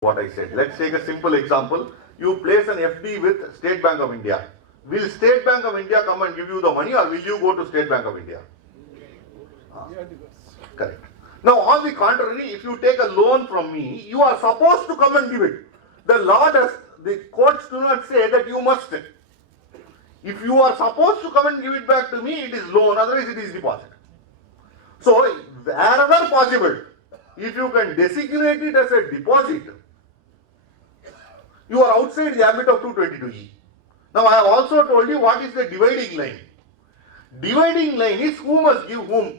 what I said. Let's take a simple example. You place an FD with State Bank of India. Will State Bank of India come and give you the money, or will you go to State Bank of India? Correct. Now, on the contrary, if you take a loan from me, you are supposed to come and give it. The law does, the courts do not say that you must. If you are supposed to come and give it back to me, it is loan, otherwise it is deposit. So, wherever possible, if you can designate it as a deposit, you are outside the ambit of 222E. Now, I have also told you what is the dividing line. Dividing line is who must give whom.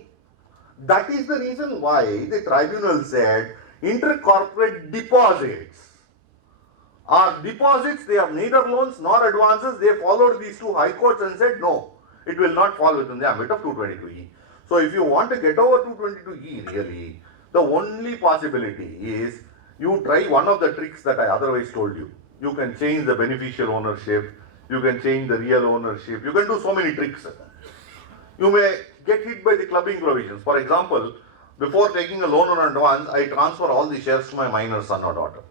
That is the reason why the tribunal said intercorporate deposits are deposits, they are neither loans nor advances. They followed these two high courts and said no, it will not fall within the ambit of 222E. So if you want to get over 222E really, the only possibility is you try one of the tricks that I otherwise told you. You can change the beneficial ownership, you can change the real ownership, you can do so many tricks. You may get hit by the clubbing provisions. For example, before taking a loan or advance, I transfer all the shares to my minor son or daughter.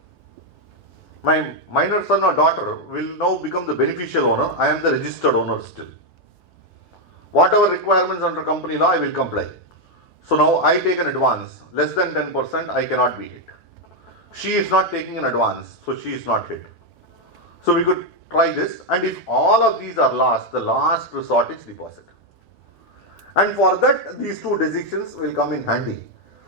My minor son or daughter will now become the beneficial owner. I am the registered owner still. Whatever requirements under company law, I will comply. So now I take an advance, less than 10%, I cannot be hit. She is not taking an advance, so she is not hit. So we could try this, and if all of these are lost, the last resort is deposit. And for that, these two decisions will come in handy.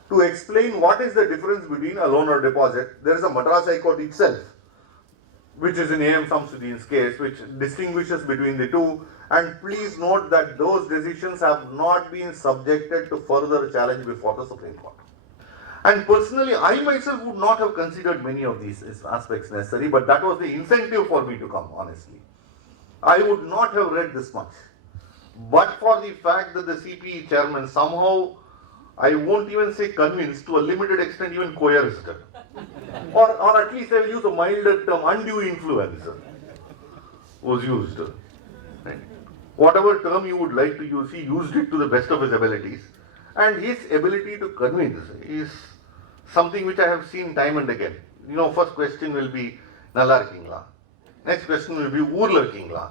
To explain what is the difference between a loan or deposit, there is a Madras High Court itself, which is in A.M. Samsuddin's case, which distinguishes between the two. And please note that those decisions have not been subjected to further challenge before the Supreme Court. And personally, I myself would not have considered many of these aspects necessary, but that was the incentive for me to come, honestly. I would not have read this much. But for the fact that the CPE chairman somehow, I won't even say convinced, to a limited extent even coerced, or at least I will use a milder term, undue influence was used. Right? Whatever term you would like to use, he used it to the best of his abilities. And his ability to convince is something which I have seen time and again. You know, first question will be, Nalla irkingla. Next question will be, Oorla irkingla.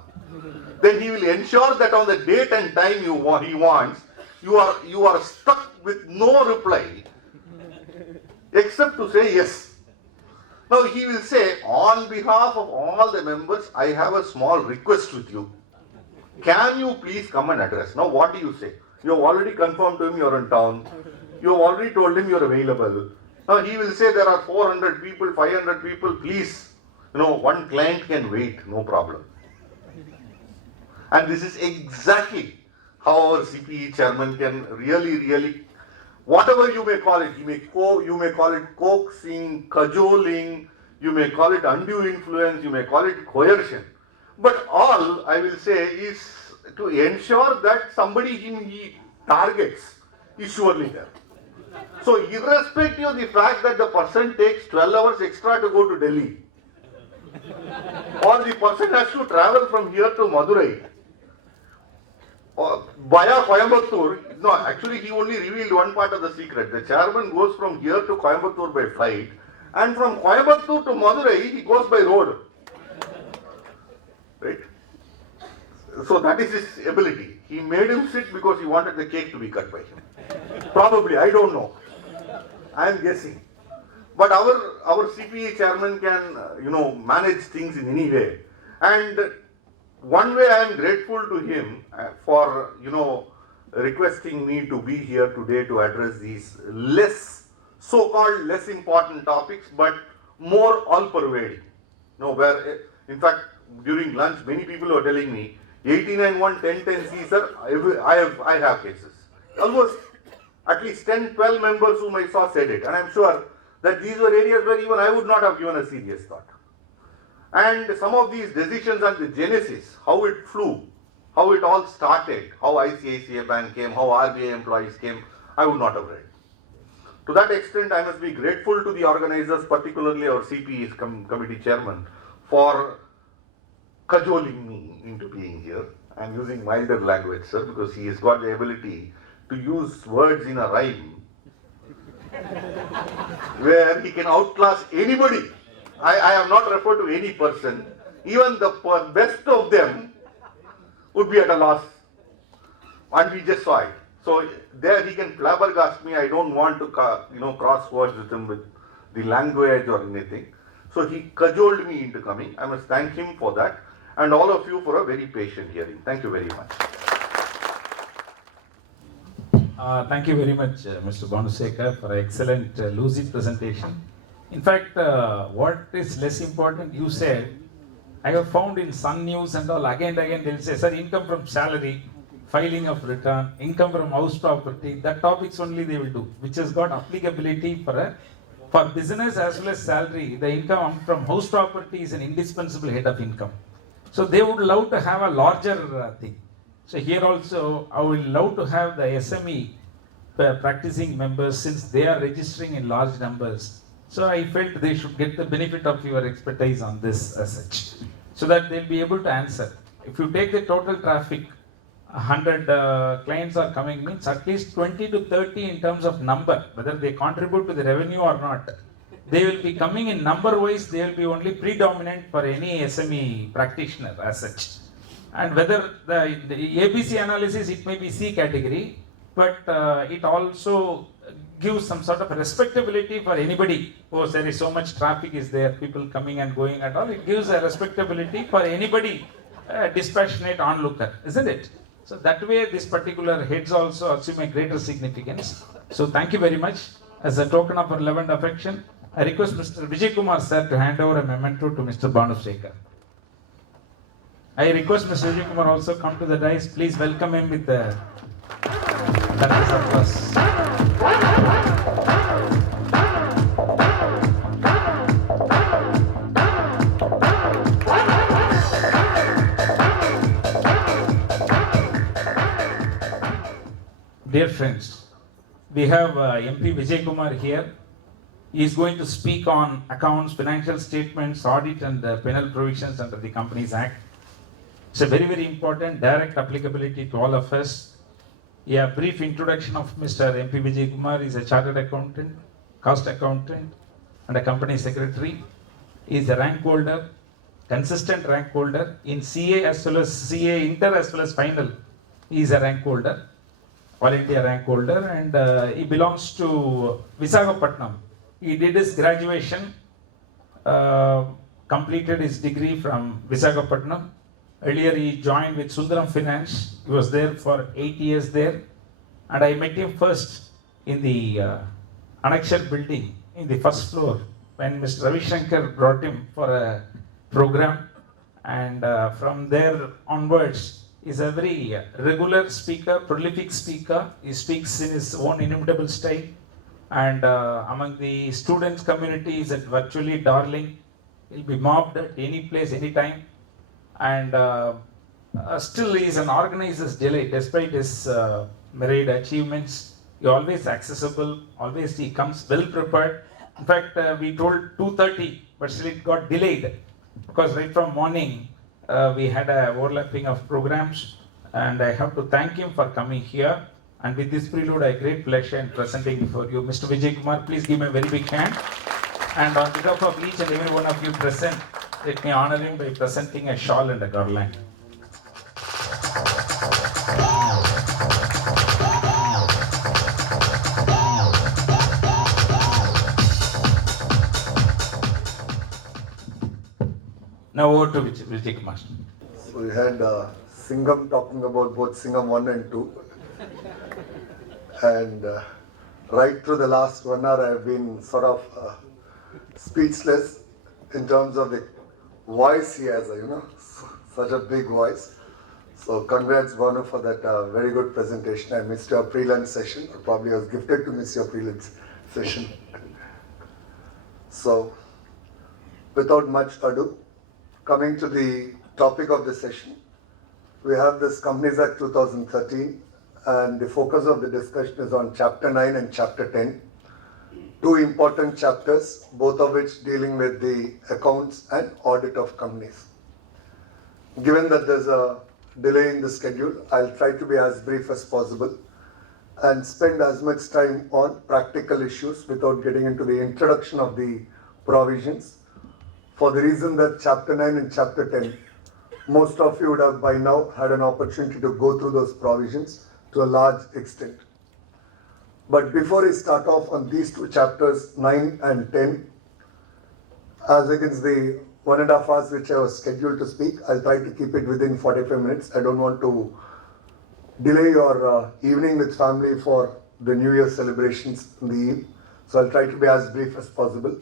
Then he will ensure that on the date and time he wants, you are stuck with no reply except to say yes. Now he will say, on behalf of all the members, I have a small request with you. Can you please come and address? Now what do you say? You have already confirmed to him you are in town. You have already told him you are available. Now he will say there are 400 people, 500 people, please. One client can wait, no problem. And this is exactly how our CPE chairman can really, whatever you may call it, you may call it coaxing, cajoling, you may call it undue influence, you may call it coercion. But all I will say is to ensure that somebody he targets is surely there. So irrespective of the fact that the person takes 12 hours extra to go to Delhi, or the person has to travel from here to Madurai, via Coimbatore. No, actually he only revealed one part of the secret. The chairman goes from here to Coimbatore by flight, and from Coimbatore to Madurai he goes by road. Right? So that is his ability. He made him sit because he wanted the cake to be cut by him. Probably, I don't know. I am guessing. But our CPE chairman can, manage things in any way. And one way I am grateful to him for, requesting me to be here today to address these so-called less important topics, but more all-pervading. Where, in fact, during lunch, many people were telling me, 89.1, 10.10c, sir, I have cases. Almost at least 10, 12 members whom I saw said it. And I'm sure that these were areas where even I would not have given a serious thought. And some of these decisions and the genesis, how it flew, how it all started, how ICAI Bank came, how RBI employees came, I would not have read. To that extent, I must be grateful to the organizers, particularly our CPE committee chairman, for cajoling me into being here. I'm using milder language, sir, because he has got the ability to use words in a rhyme where he can outclass anybody I have not referred to any person. Even the best of them would be at a loss. And we just saw it. So there he can flabbergast me. I don't want to cross words with him with the language or anything. So he cajoled me into coming. I must thank him for that, and all of you for a very patient hearing. Thank you very much. Thank you very much, Mr. Bhanusekar, for an excellent, lucid presentation. In fact, what is less important, you said, I have found in Sun News and all, again and again, they'll say, sir, income from salary, filing of return, income from house property, that topics only they will do, which has got applicability for business as well as salary. The income from house property is an indispensable head of income. So they would love to have a larger thing. So here also, I would love to have the SME practicing members, since they are registering in large numbers. So I felt they should get the benefit of your expertise on this as such, so that they'll be able to answer. If you take the total traffic, 100 clients are coming, means at least 20 to 30 in terms of number, whether they contribute to the revenue or not. They will be coming in number wise, they will be only predominant for any SME practitioner as such. And whether the ABC analysis, it may be C category, but it also gives some sort of respectability for anybody. Oh, there is so much traffic is there, people coming and going and all. It gives a respectability for anybody, dispassionate onlooker, isn't it? So that way, this particular heads also assume a greater significance. So thank you very much. As a token of our love and affection, I request Mr. Vijay Kumar sir to hand over a memento to Mr. Bhanusekar. I request Mr. Vijay Kumar also come to the dais. Please welcome him with the applause. Dear friends, we have MP Vijay Kumar here. He is going to speak on accounts, financial statements, audit and penal provisions under the Companies Act. It's a very, very important direct applicability to all of us. A brief introduction of Mr. MP Vijay Kumar. He is a chartered accountant, cost accountant and a company secretary. He is a rank holder, consistent rank holder in CA as well as CA Inter as well as final. He is a rank holder, all India rank holder, and he belongs to Visakhapatnam. He did his graduation, completed his degree from Visakhapatnam. Earlier he joined with Sundaram Finance. He was there for 8 years there. And I met him first in the Annexure building in the first floor when Mr. Ravi Shankar brought him for a program. And from there onwards, he's a very regular speaker, prolific speaker. He speaks in his own inimitable style. And among the students community, he's virtually darling. He'll be mobbed at any place, anytime. And still he is an organizer's delight, despite his myriad achievements. He always accessible, always he comes well prepared. In fact, we told 2:30, but still it got delayed because right from morning we had a overlapping of programs, and I have to thank him for coming here. And with this prelude, I have great pleasure in presenting before you. Mr. Vijay Kumar, please give me a very big hand. And on behalf of each and every one of you present, let me honor him by presenting a shawl and a garland. Now over to Vijay Kumar. So we had Singham talking about both Singham 1 and 2. And right through the last 1 hour, I've been sort of speechless in terms of the voice he has, such a big voice. So congrats, Bhanu, for that very good presentation. I missed your pre-lunch session, or probably I was gifted to miss your pre-lunch session. So without much ado, coming to the topic of the session, we have this Companies Act 2013, and the focus of the discussion is on Chapter 9 and Chapter 10. Two important chapters, both of which dealing with the accounts and audit of companies. Given that there's a delay in the schedule, I'll try to be as brief as possible and spend as much time on practical issues without getting into the introduction of the provisions. for the reason that Chapter 9 and Chapter 10, most of you would have by now had an opportunity to go through those provisions to a large extent. But before I start off on these two chapters, 9 and 10, as against the 1.5 hours which I was scheduled to speak, I'll try to keep it within 45 minutes. I don't want to delay your evening with family for the New Year celebrations in the eve. So I'll try to be as brief as possible.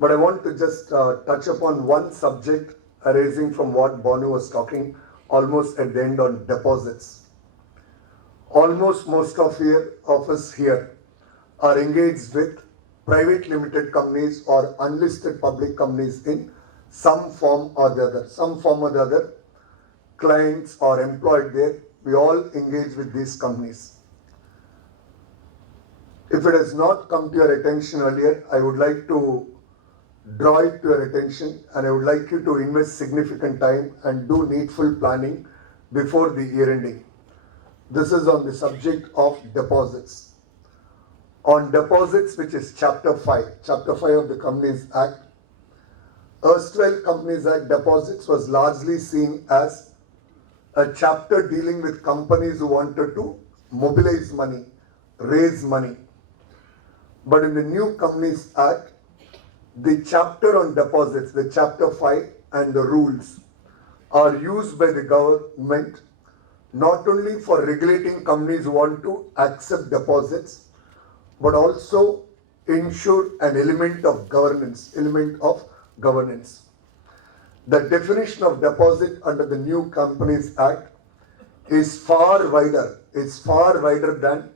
But I want to just touch upon one subject arising from what Bonu was talking almost at the end on deposits. Almost most of us here are engaged with private limited companies or unlisted public companies in some form or the other. Some form or the other, clients or employed there, we all engage with these companies. If it has not come to your attention earlier, I would like to draw it to your attention, and I would like you to invest significant time and do needful planning before the year ending. This is on the subject of deposits. On deposits, which is Chapter 5 of the Companies Act, erstwhile Companies Act deposits was largely seen as a chapter dealing with companies who wanted to mobilize money, raise money. But in the new Companies Act, the chapter on deposits, the Chapter 5 and the rules are used by the government not only for regulating companies who want to accept deposits, but also ensure an element of governance. The definition of deposit under the new Companies Act is far wider. It's far wider than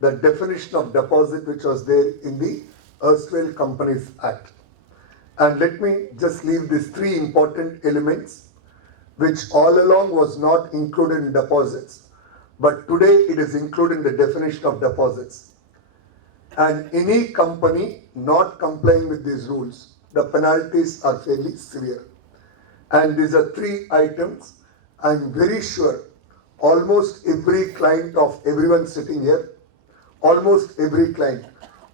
the definition of deposit which was there in the erstwhile Companies Act. And let me just leave these three important elements which all along was not included in deposits, but today it is included in the definition of deposits. And any company not complying with these rules, the penalties are fairly severe. And these are three items. I'm very sure almost every client of everyone sitting here, almost every client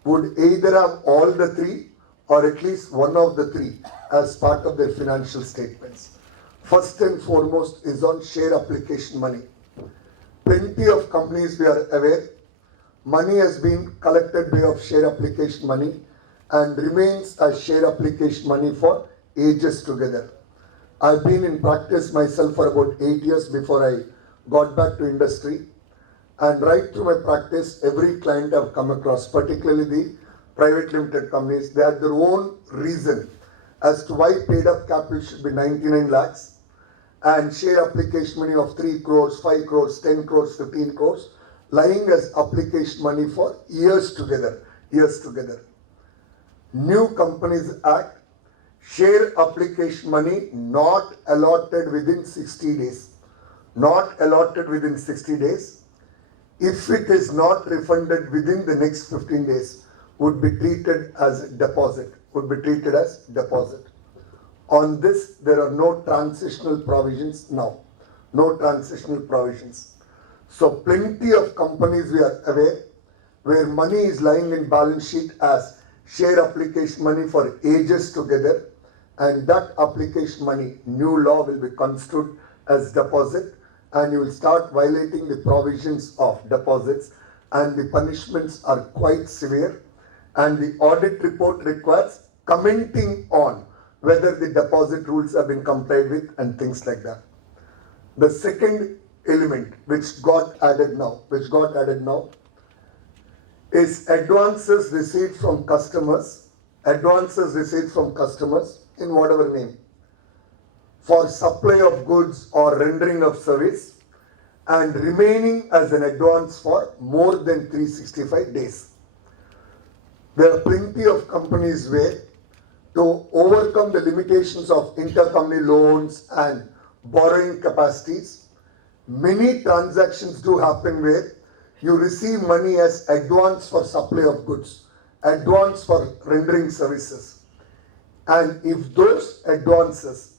would either have all the three or at least one of the three as part of their financial statements. First and foremost is on share application money. Plenty of companies, we are aware, money has been collected by of share application money and remains as share application money for ages together. I've been in practice myself for about 8 years before I got back to industry, and right through my practice, every client I've come across, particularly the private limited companies, they have their own reason as to why paid up capital should be 99 lakhs and share application money of 3 crores, 5 crores, 10 crores, 15 crores lying as application money for years together. New Companies Act, share application money not allotted within 60 days. Not allotted within 60 days. If it is not refunded within the next 15 days, would be treated as deposit. On this, there are no transitional provisions now. No transitional provisions. So plenty of companies, we are aware, where money is lying in balance sheet as share application money for ages together, and that application money, new law will be construed as deposit, and you will start violating the provisions of deposits, and the punishments are quite severe, and the audit report requires commenting on whether the deposit rules have been complied with and things like that. The second element which got added now is advances received from customers in whatever name for supply of goods or rendering of service and remaining as an advance for more than 365 days. There are plenty of companies where, to overcome the limitations of intercompany loans and borrowing capacities, many transactions do happen where you receive money as advance for supply of goods, advance for rendering services. And if those advances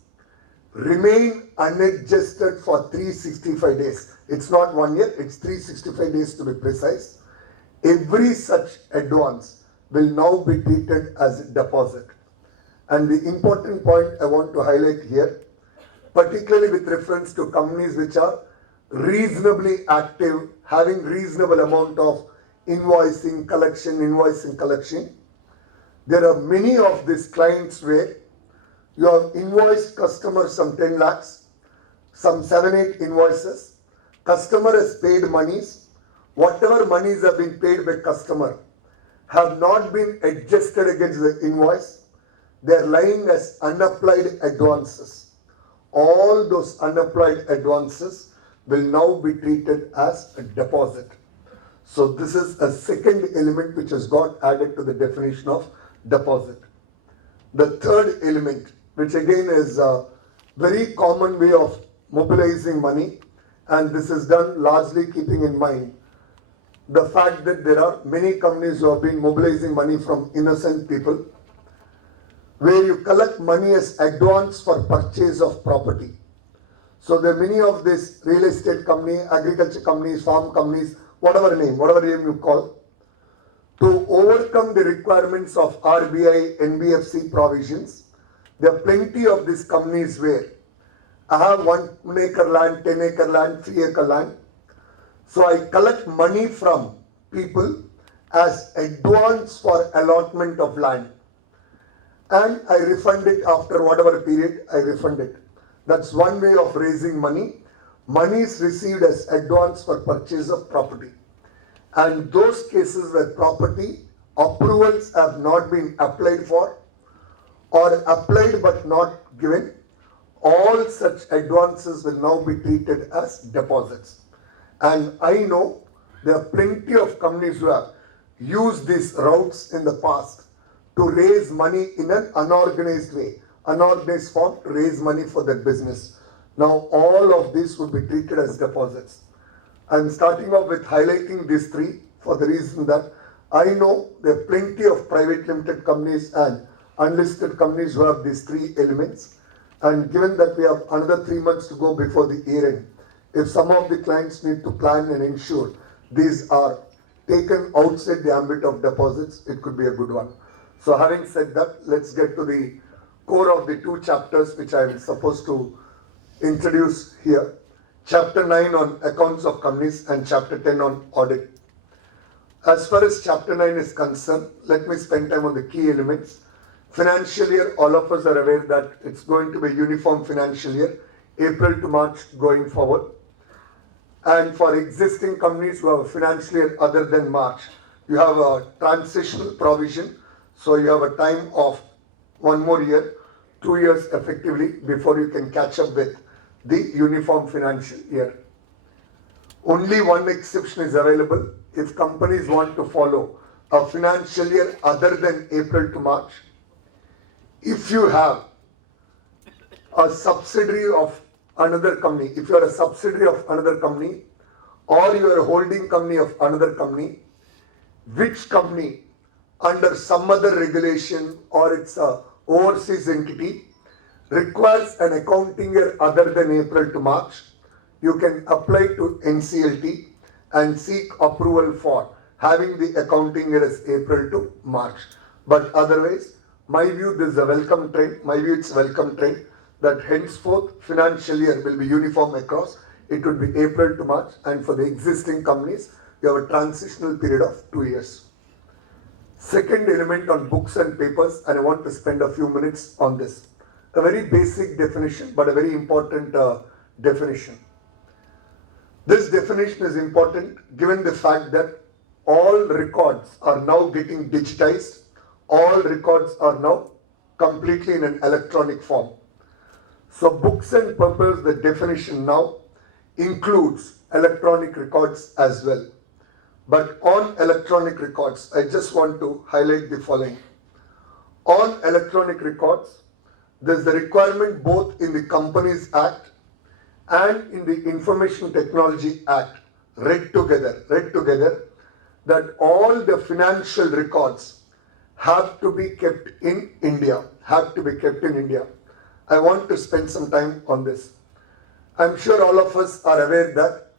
remain unadjusted for 365 days, it's not 1 year, it's 365 days to be precise, every such advance will now be treated as a deposit. And the important point I want to highlight here, particularly with reference to companies which are reasonably active, having reasonable amount of invoicing collection. There are many of these clients where you have invoiced customers some 10 lakhs, some 7-8 invoices, customer has paid monies, whatever monies have been paid by customer have not been adjusted against the invoice, they are lying as unapplied advances. All those unapplied advances will now be treated as a deposit. So this is a second element which has got added to the definition of deposit. The third element, which again is a very common way of mobilizing money, and this is done largely keeping in mind the fact that there are many companies who have been mobilizing money from innocent people, where you collect money as advance for purchase of property. So there are many of these real estate company, agriculture companies, farm companies, whatever name you call, to overcome the requirements of RBI, NBFC provisions. There are plenty of these companies where I have 1 acre land, 10 acre land, 3 acre land. So I collect money from people as advance for allotment of land. And I refund it after whatever period I refund it. That's one way of raising money. Money is received as advance for purchase of property. And those cases where property approvals have not been applied for or applied but not given, all such advances will now be treated as deposits. And I know there are plenty of companies who have used these routes in the past to raise money in an unorganized way, unorganized form to raise money for their business. Now all of this would be treated as deposits. I'm starting off with highlighting these three for the reason that I know there are plenty of private limited companies and unlisted companies who have these three elements. And given that we have another 3 months to go before the year end, if some of the clients need to plan and ensure these are taken outside the ambit of deposits, it could be a good one. So having said that, let's get to the core of the 2 chapters which I am supposed to introduce here. Chapter 9 on accounts of companies and chapter 10 on audit. As far as chapter 9 is concerned, let me spend time on the key elements. Financial year, all of us are aware that it's going to be a uniform financial year, April to March going forward. And for existing companies who have a financial year other than March, you have a transitional provision. So you have a time of 1 more year, 2 years effectively before you can catch up with the uniform financial year. Only one exception is available if companies want to follow a financial year other than April to March. If you have a subsidiary of another company, if you are a subsidiary of another company or you are a holding company of another company, which company under some other regulation or it's a overseas entity requires an accounting year other than April to March, you can apply to NCLT and seek approval for having the accounting year as April to March. But otherwise, my view, this is a welcome trend. My view, it's a welcome trend that henceforth financial year will be uniform across. It would be April to March, and for the existing companies, you have a transitional period of 2 years. Second element on books and papers, and I want to spend a few minutes on this. A very basic definition, but a very important definition. This definition is important given the fact that all records are now getting digitized. All records are now completely in an electronic form. So books and papers, the definition now includes electronic records as well. But on electronic records, I just want to highlight the following. On electronic records, there's the requirement both in the Companies Act and in the Information Technology Act, read together, that all the financial records have to be kept in India, I want to spend some time on this. I'm sure all of us are aware that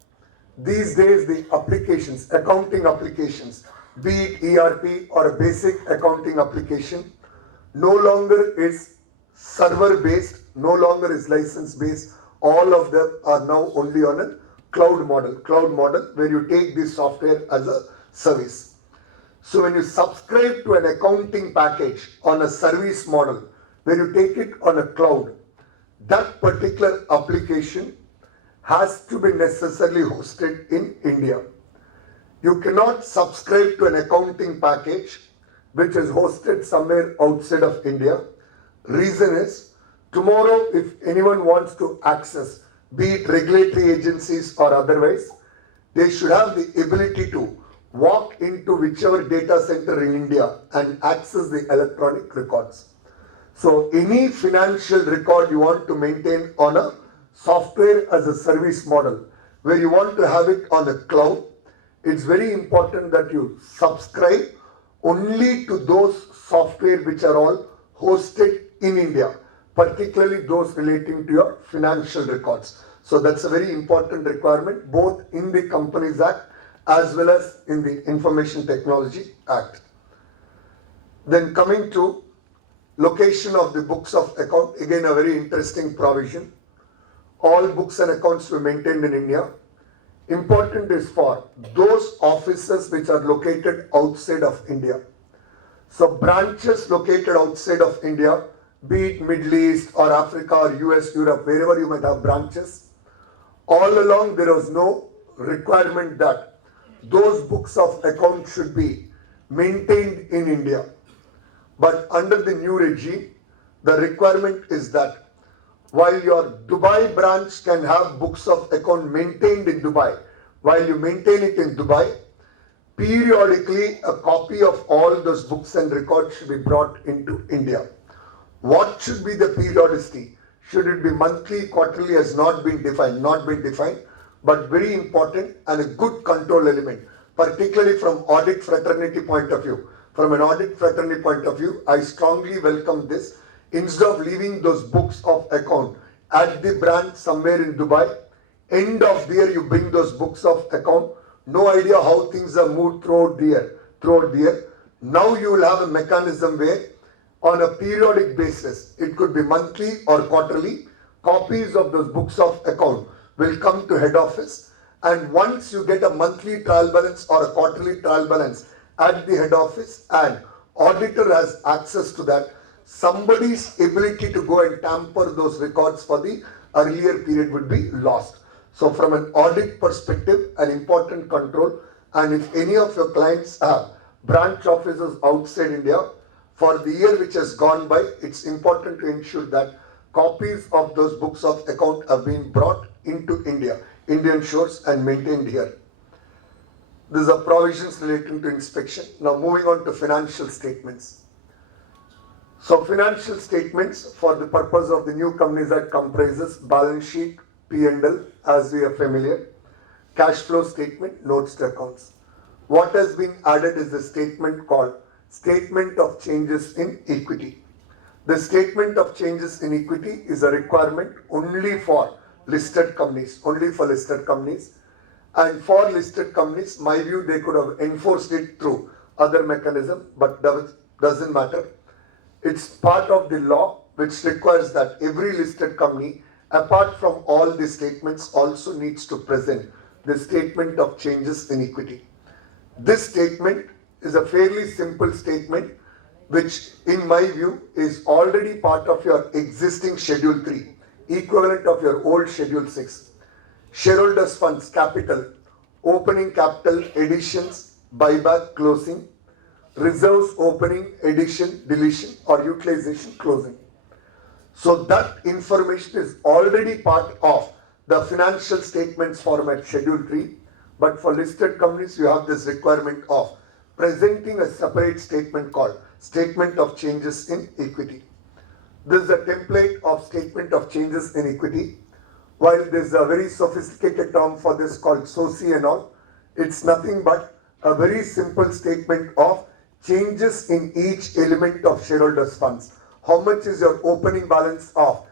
these days the applications, accounting applications, be it ERP or a basic accounting application, no longer is server based, no longer is license based. All of them are now only on a cloud model where you take this software as a service. So when you subscribe to an accounting package on a service model, where you take it on a cloud, that particular application has to be necessarily hosted in India. You cannot subscribe to an accounting package which is hosted somewhere outside of India. Reason is, tomorrow if anyone wants to access, be it regulatory agencies or otherwise, they should have the ability to walk into whichever data center in India and access the electronic records. So any financial record you want to maintain on a software as a service model, where you want to have it on a cloud, it's very important that you subscribe only to those software which are all hosted in India, particularly those relating to your financial records. So that's a very important requirement both in the Companies Act as well as in the Information Technology Act. Then coming to location of the books of account, again a very interesting provision. All books and accounts were maintained in India. Important is for those offices which are located outside of India. So branches located outside of India, be it Middle East or Africa or US, Europe, wherever you might have branches, all along there was no requirement that those books of account should be maintained in India. But under the new regime, the requirement is that while your Dubai branch can have books of account maintained in Dubai, while you maintain it in Dubai, periodically a copy of all those books and records should be brought into India. What should be the periodicity? Should it be monthly, quarterly has not been defined, but very important and a good control element, particularly from audit fraternity point of view. From an audit fraternity point of view, I strongly welcome this. Instead of leaving those books of account at the branch somewhere in Dubai, end of the year you bring those books of account, no idea how things are moved throughout the year. Now you will have a mechanism where on a periodic basis, it could be monthly or quarterly, copies of those books of account will come to head office, and once you get a monthly trial balance or a quarterly trial balance at the head office and auditor has access to that, somebody's ability to go and tamper those records for the earlier period would be lost. So from an audit perspective, an important control, and if any of your clients have branch offices outside India, for the year which has gone by, it's important to ensure that copies of those books of account have been brought into India, Indian shores, and maintained here. These are provisions relating to inspection. Now moving on to financial statements. So financial statements for the purpose of the new Companies Act comprises balance sheet, P&L, as we are familiar, cash flow statement, notes to accounts. What has been added is a statement called Statement of Changes in Equity. The statement of changes in equity is a requirement only for listed companies, and for listed companies, my view, they could have enforced it through other mechanism, but doesn't matter. It's part of the law which requires that every listed company, apart from all the statements, also needs to present the statement of changes in equity. This statement is a fairly simple statement which in my view is already part of your existing Schedule 3, equivalent of your old Schedule 6. Shareholders funds capital, opening capital, additions, buyback, closing, reserves, opening, addition, deletion or utilization, closing. So that information is already part of the financial statements format Schedule 3, but for listed companies you have this requirement of presenting a separate statement called Statement of Changes in Equity. This is a template of Statement of Changes in Equity. While there's a very sophisticated term for this called SOCI and all, it's nothing but a very simple statement of changes in each element of shareholders' funds. How much is your opening balance of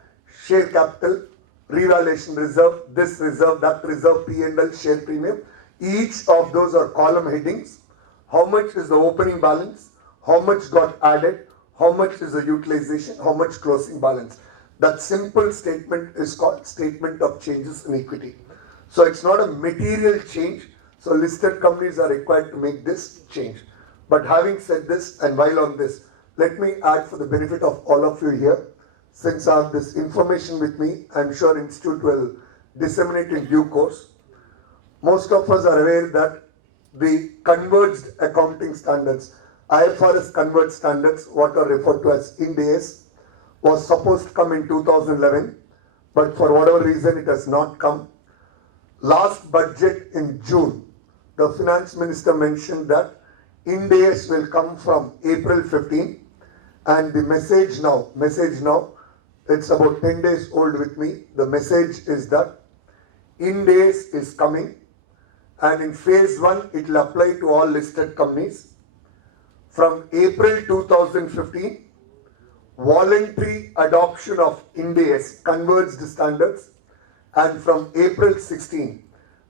share capital, revaluation reserve, this reserve, that reserve, P&L, share premium. Each of those are column headings. How much is the opening balance? How much got added? how much is the utilization, how much closing balance. That simple statement is called statement of changes in equity. So it's not a material change. So listed companies are required to make this change. But having said this, and while on this, let me add for the benefit of all of you here, since I have this information with me, I'm sure Institute will disseminate in due course. Most of us are aware that the converged accounting standards, IFRS converged standards, what are referred to as Ind AS, was supposed to come in 2011, but for whatever reason it has not come. Last budget in June, the finance minister mentioned that Ind AS will come from April 15, and the message now, it's about 10 days old with me. The message is that Ind AS is coming, and in phase 1 it will apply to all listed companies. From April 2015, voluntary adoption of Ind AS converged standards, and from April 16,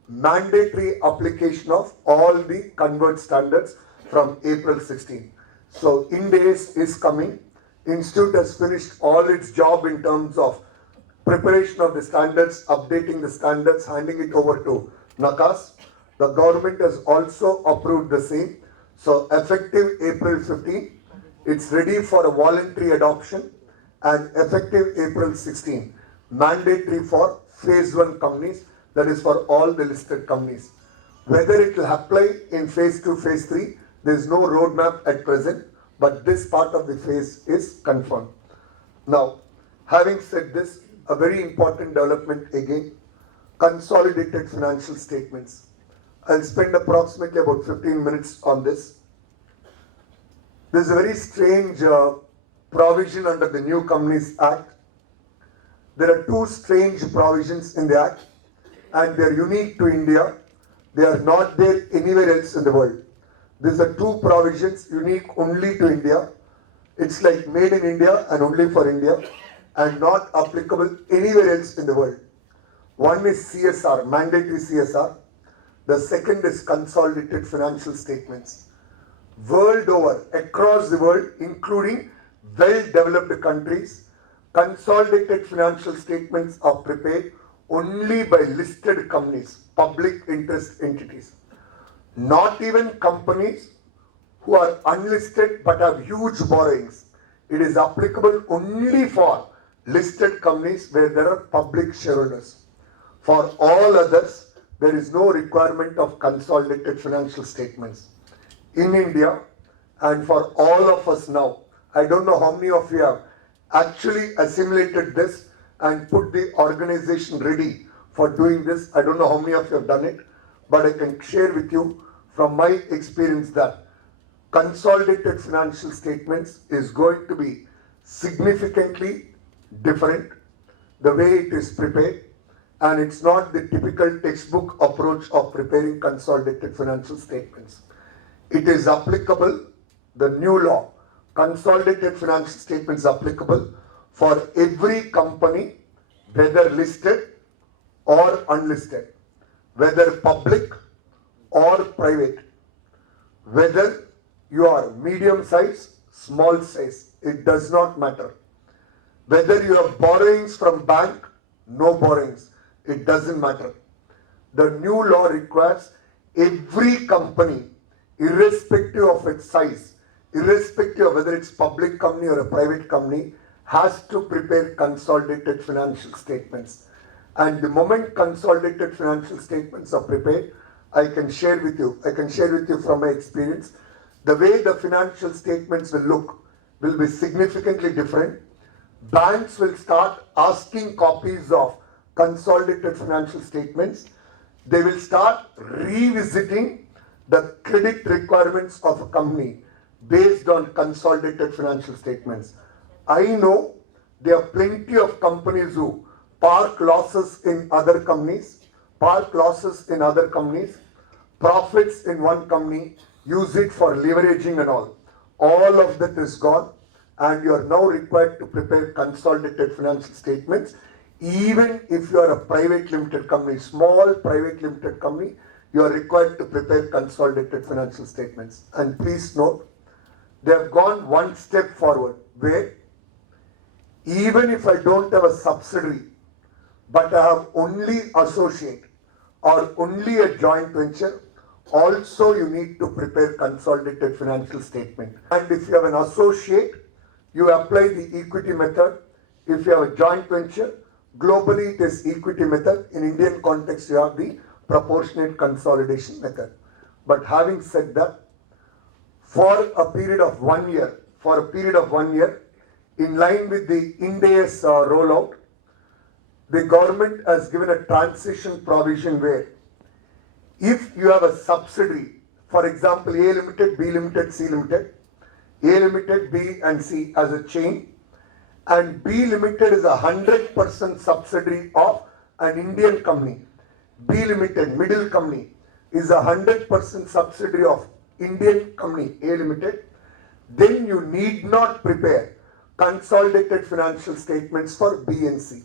mandatory application of all the converged standards from April 16. So Ind AS is coming. Institute has finished all its job in terms of preparation of the standards, updating the standards, handing it over to NACAS. The government has also approved the same. So effective April 15, it's ready for a voluntary adoption, and effective April 16, mandatory for phase 1 companies, that is for all the listed companies. Whether it will apply in phase 2, phase 3, there is no roadmap at present, but this part of the phase is confirmed. Now, having said this, a very important development again, consolidated financial statements. I'll spend approximately about 15 minutes on this. This is a very strange provision under the New Companies Act. There are two strange provisions in the Act, and they are unique to India. They are not there anywhere else in the world. These are two provisions unique only to India. It's like made in India and only for India, and not applicable anywhere else in the world. One is CSR, mandatory CSR. The second is consolidated financial statements. World over, across the world, including well-developed countries, consolidated financial statements are prepared only by listed companies, public interest entities. Not even companies who are unlisted but have huge borrowings. It is applicable only for listed companies where there are public shareholders. For all others, there is no requirement of consolidated financial statements. In India, and for all of us now, I don't know how many of you have actually assimilated this and put the organization ready for doing this. I don't know how many of you have done it, but I can share with you from my experience that consolidated financial statements is going to be significantly different the way it is prepared, and it's not the typical textbook approach of preparing consolidated financial statements. It is applicable, the new law, consolidated financial statements applicable for every company, whether listed or unlisted, whether public or private, whether you are medium size, small size, it does not matter. Whether you have borrowings from bank, no borrowings, it doesn't matter. The new law requires every company, irrespective of its size, irrespective of whether it's public company or a private company, has to prepare consolidated financial statements. And the moment consolidated financial statements are prepared, I can share with you from my experience, the way the financial statements will look will be significantly different. Banks will start asking copies of consolidated financial statements. They will start revisiting the credit requirements of a company based on consolidated financial statements. I know there are plenty of companies who park losses in other companies, profits in one company, use it for leveraging and all. All of that is gone, and you are now required to prepare consolidated financial statements. Even if you are a private limited company, small private limited company, you are required to prepare consolidated financial statements. And please note, They have gone one step forward where even if I don't have a subsidiary, but I have only associate or only a joint venture, also you need to prepare consolidated financial statement. And if you have an associate, you apply the equity method. If you have a joint venture, globally it is equity method. In Indian context, you have the proportionate consolidation method. But having said that, for a period of 1 year, in line with the Ind AS rollout, the government has given a transition provision where if you have a subsidiary, for example, A Limited, B Limited, C Limited, A Limited, B and C as a chain, and B Limited is 100% subsidiary of an Indian company. B Limited, middle company, is 100% subsidiary of Indian company A Limited, then you need not prepare consolidated financial statements for B and C.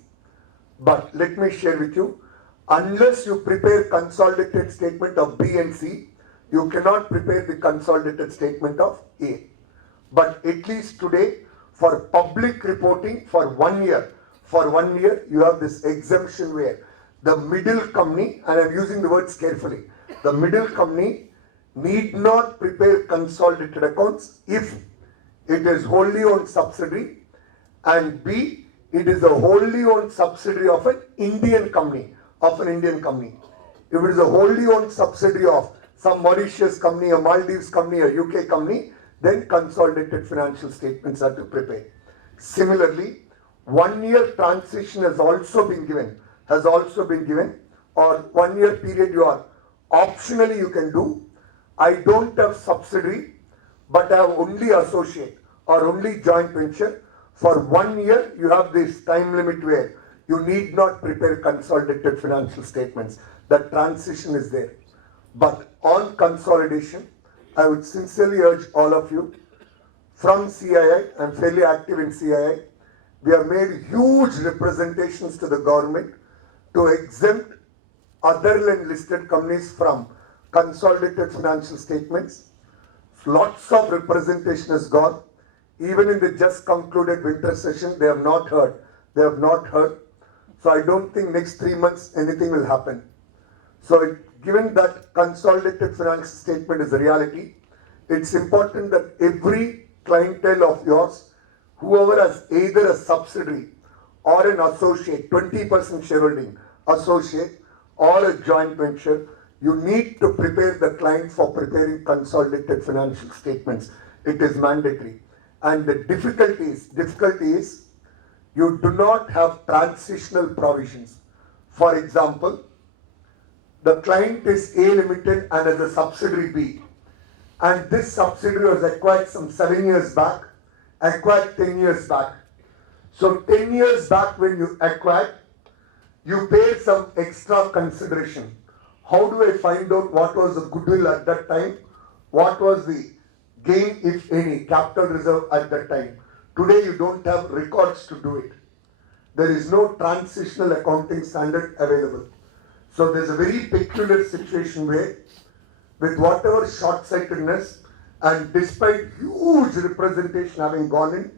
But let me share with you, unless you prepare consolidated statement of B and C, you cannot prepare the consolidated statement of A. But at least today, for public reporting for 1 year, you have this exemption where the middle company, and I'm using the words carefully, the middle company need not prepare consolidated accounts if it is wholly owned subsidiary, and B, it is a wholly owned subsidiary of an Indian company. If it is a wholly owned subsidiary of some Mauritius company, a Maldives company, a UK company, then consolidated financial statements are to prepare. Similarly, 1 year transition has also been given, or 1 year period you are optionally you can do. I don't have subsidiary, but I have only associate or only joint venture. For 1 year, you have this time limit where you need not prepare consolidated financial statements. That transition is there. But on consolidation, I would sincerely urge all of you, from CII, I'm fairly active in CII, we have made huge representations to the government to exempt other than listed companies from consolidated financial statements. Lots of representation has gone. Even in the just concluded winter session, they have not heard. So I don't think next 3 months anything will happen. So given that consolidated financial statement is a reality, it's important that every clientele of yours, whoever has either a subsidiary or an associate, 20% shareholding associate or a joint venture, you need to prepare the client for preparing consolidated financial statements. It is mandatory. And the difficulty is you do not have transitional provisions. For example, the client is A Limited and has a subsidiary B. And this subsidiary was acquired some 7 years back, acquired 10 years back. So 10 years back when you acquired, you paid some extra consideration. How do I find out what was the goodwill at that time? What was the gain, if any, capital reserve at that time? Today you don't have records to do it. There is no transitional accounting standard available. So there's a very peculiar situation where, with whatever short-sightedness and despite huge representation having gone in,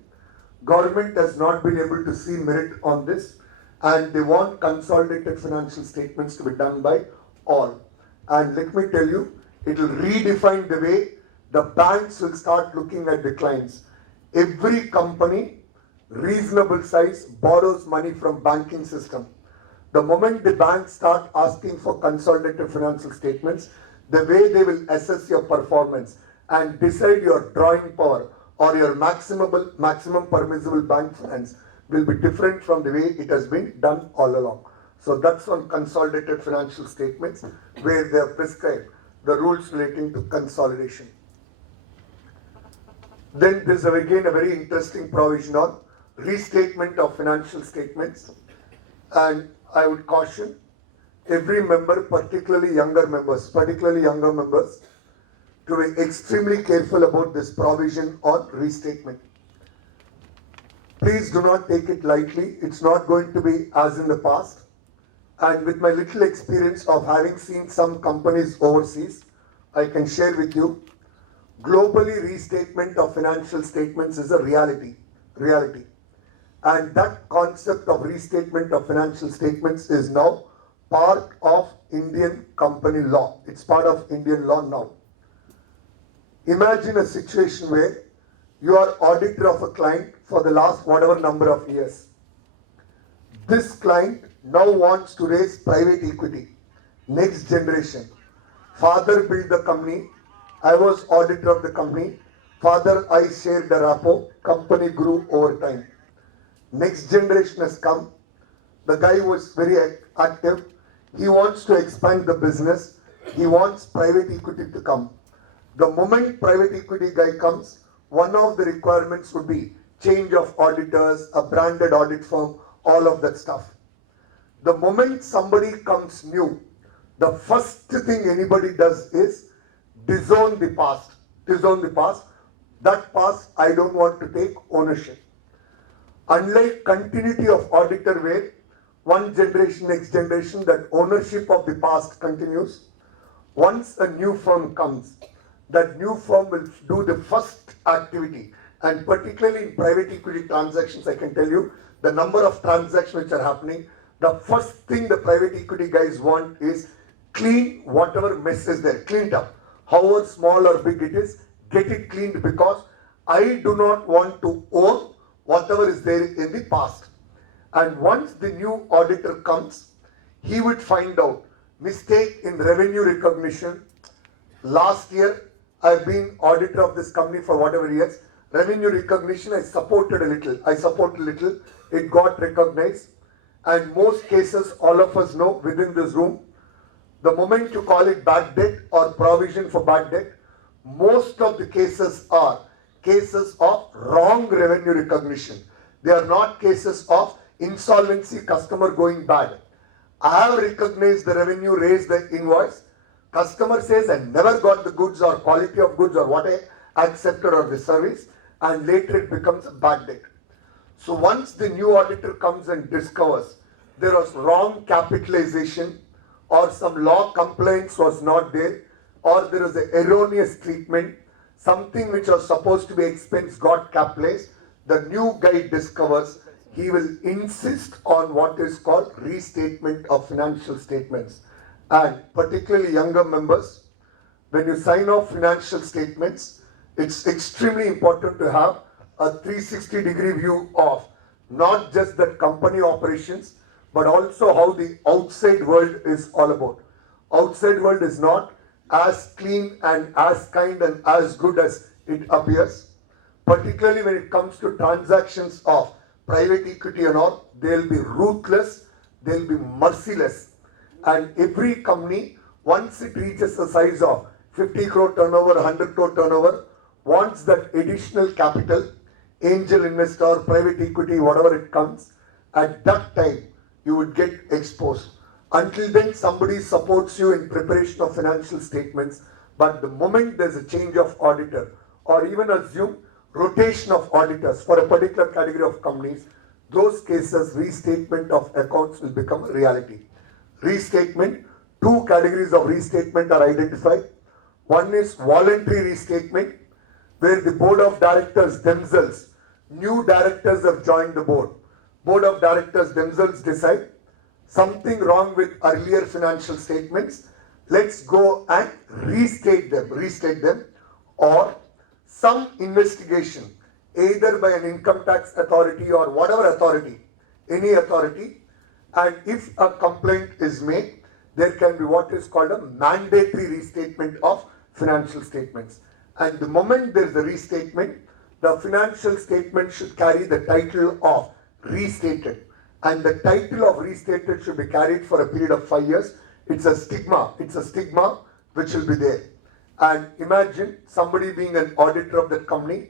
government has not been able to see merit on this, and they want consolidated financial statements to be done by all. And let me tell you, it will redefine the way the banks will start looking at the clients. Every company, reasonable size, borrows money from banking system. The moment the banks start asking for consolidated financial statements, the way they will assess your performance and decide your drawing power or your maximum permissible bank finance will be different from the way it has been done all along. So that's on consolidated financial statements where they have prescribed the rules relating to consolidation. Then there's again a very interesting provision on restatement of financial statements, and I would caution every member, particularly younger members, to be extremely careful about this provision on restatement. Please do not take it lightly. It's not going to be as in the past. And with my little experience of having seen some companies overseas, I can share with you, Globally, restatement of financial statements is a reality. And that concept of restatement of financial statements is now part of Indian company law. It's part of Indian law now. Imagine a situation where you are auditor of a client for the last whatever number of years. This client now wants to raise private equity, next generation. Father built the company, I was auditor of the company. Father, I shared the rapport, company grew over time. Next generation has come, the guy was very active, he wants to expand the business, he wants private equity to come. The moment private equity guy comes, one of the requirements would be change of auditors, a branded audit firm, all of that stuff. The moment somebody comes new, the first thing anybody does is disown the past. Disown the past. That past I don't want to take ownership. Unlike continuity of auditor where one generation, next generation, that ownership of the past continues. Once a new firm comes, that new firm will do the first activity, and particularly in private equity transactions, I can tell you the number of transactions which are happening. The first thing the private equity guys want is clean whatever mess is there, clean it up. However small or big it is, get it cleaned, because I do not want to own whatever is there in the past. And once the new auditor comes, he would find out mistake in revenue recognition. Last year, I've been auditor of this company for whatever years. Revenue recognition, I supported a little. It got recognized. And most cases, all of us know within this room, the moment you call it bad debt or provision for bad debt, most of the cases are cases of wrong revenue recognition. They are not cases of insolvency, customer going bad. I have recognized the revenue, raised the invoice. Customer says I never got the goods or quality of goods or what I accepted or the service, and later it becomes a bad debt. So once the new auditor comes and discovers there was wrong capitalization, or some law compliance was not there, or there was an erroneous treatment, something which was supposed to be expense got capitalized, the new guy discovers, he will insist on what is called restatement of financial statements. And particularly younger members, when you sign off financial statements, it's extremely important to have a 360-degree view of not just the company operations, but also how the outside world is all about. Outside world is not as clean and as kind and as good as it appears. Particularly when it comes to transactions of private equity and all, they'll be ruthless, they'll be merciless. And every company, once it reaches the size of 50 crore turnover, 100 crore turnover, wants that additional capital, angel investor, private equity, whatever it comes, at that time you would get exposed. Until then, somebody supports you in preparation of financial statements, but the moment there's a change of auditor, or even assume rotation of auditors for a particular category of companies, those cases, restatement of accounts will become a reality. Restatement, two categories of restatement are identified. One is voluntary restatement, where the board of directors themselves, new directors have joined the board. Board of directors themselves decide something wrong with earlier financial statements, let's go and restate them, or some investigation, either by an income tax authority or whatever authority, any authority, and if a complaint is made, there can be what is called a mandatory restatement of financial statements. And the moment there is a restatement, the financial statement should carry the title of restated. And the title of restated should be carried for a period of 5 years. It's a stigma which will be there. And imagine somebody being an auditor of that company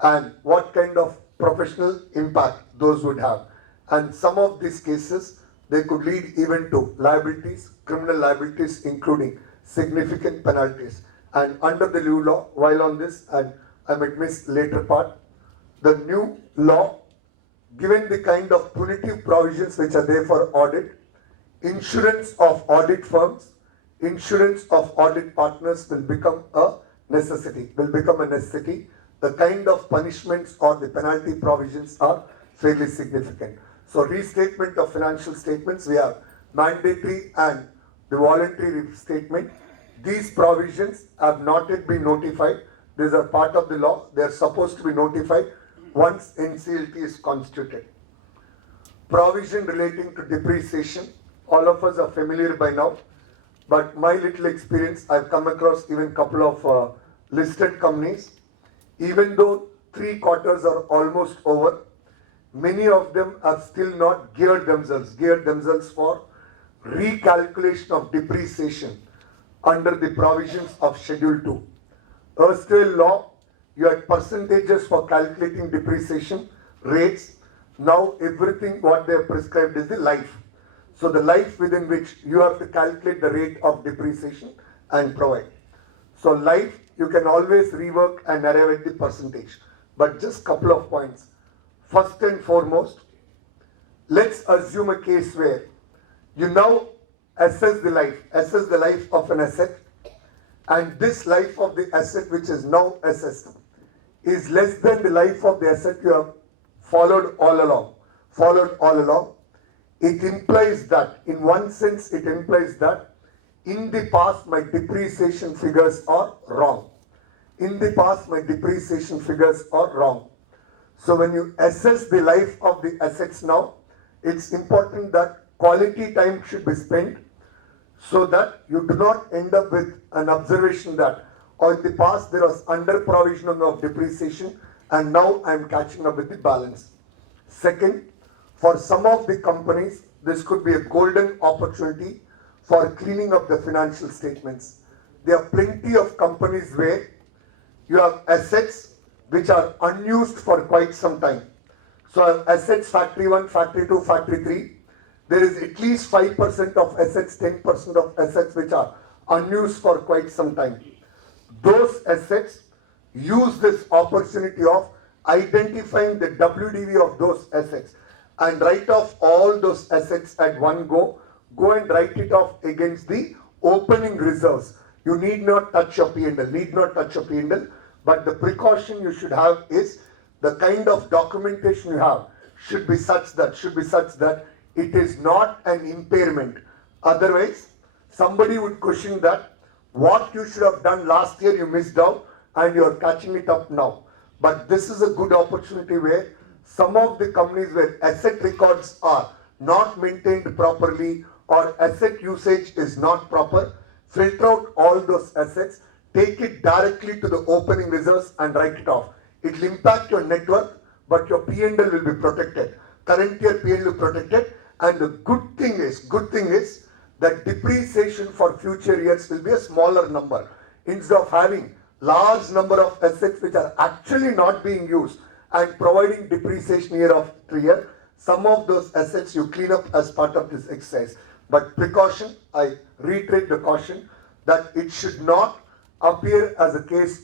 and what kind of professional impact those would have. And some of these cases, they could lead even to liabilities, criminal liabilities, including significant penalties. And under the new law, while on this, and I might miss later part, the new law, given the kind of punitive provisions which are there for audit, insurance of audit firms, insurance of audit partners will become a necessity, will become a necessity. The kind of punishments or the penalty provisions are fairly significant. So restatement of financial statements, we have mandatory and the voluntary restatement. These provisions have not yet been notified. These are part of the law. They are supposed to be notified once NCLT is constituted. Provision relating to depreciation, all of us are familiar by now, but my little experience, I've come across even a couple of listed companies. Even though 3 quarters are almost over, many of them have still not geared themselves for recalculation of depreciation under the provisions of Schedule 2. Erstwhile law, you had percentages for calculating depreciation rates. Now everything what they have prescribed is the life. So the life within which you have to calculate the rate of depreciation and provide. So life, you can always rework and arrive at the percentage. But just couple of points. First and foremost, let's assume a case where you now assess the life of an asset, and this life of the asset which is now assessed is less than the life of the asset you have followed all along. It implies that, in one sense, it implies that in the past my depreciation figures are wrong. So when you assess the life of the assets now, it's important that quality time should be spent so that you do not end up with an observation that in the past there was under provisioning of depreciation and now I am catching up with the balance. Second, for some of the companies, this could be a golden opportunity for cleaning up the financial statements. There are plenty of companies where you have assets which are unused for quite some time. So I have assets factory 1, factory 2, factory 3. There is at least 5% of assets, 10% of assets which are unused for quite some time. Those assets, use this opportunity of identifying the WDV of those assets and write off all those assets at one go and write it off against the opening reserves. You need not touch your P&L, but the precaution you should have is the kind of documentation you have should be such that it is not an impairment. Otherwise, somebody would question that what you should have done last year you missed out and you are catching it up now. But this is a good opportunity where some of the companies where asset records are not maintained properly or asset usage is not proper, filter out all those assets, take it directly to the opening reserves and write it off. It will impact your net worth, but your P&L will be protected. Current year P&L will be protected, and the good thing is that depreciation for future years will be a smaller number. Instead of having large number of assets which are actually not being used and providing depreciation year after year, some of those assets you clean up as part of this exercise. But precaution, I reiterate the caution that it should not appear as a case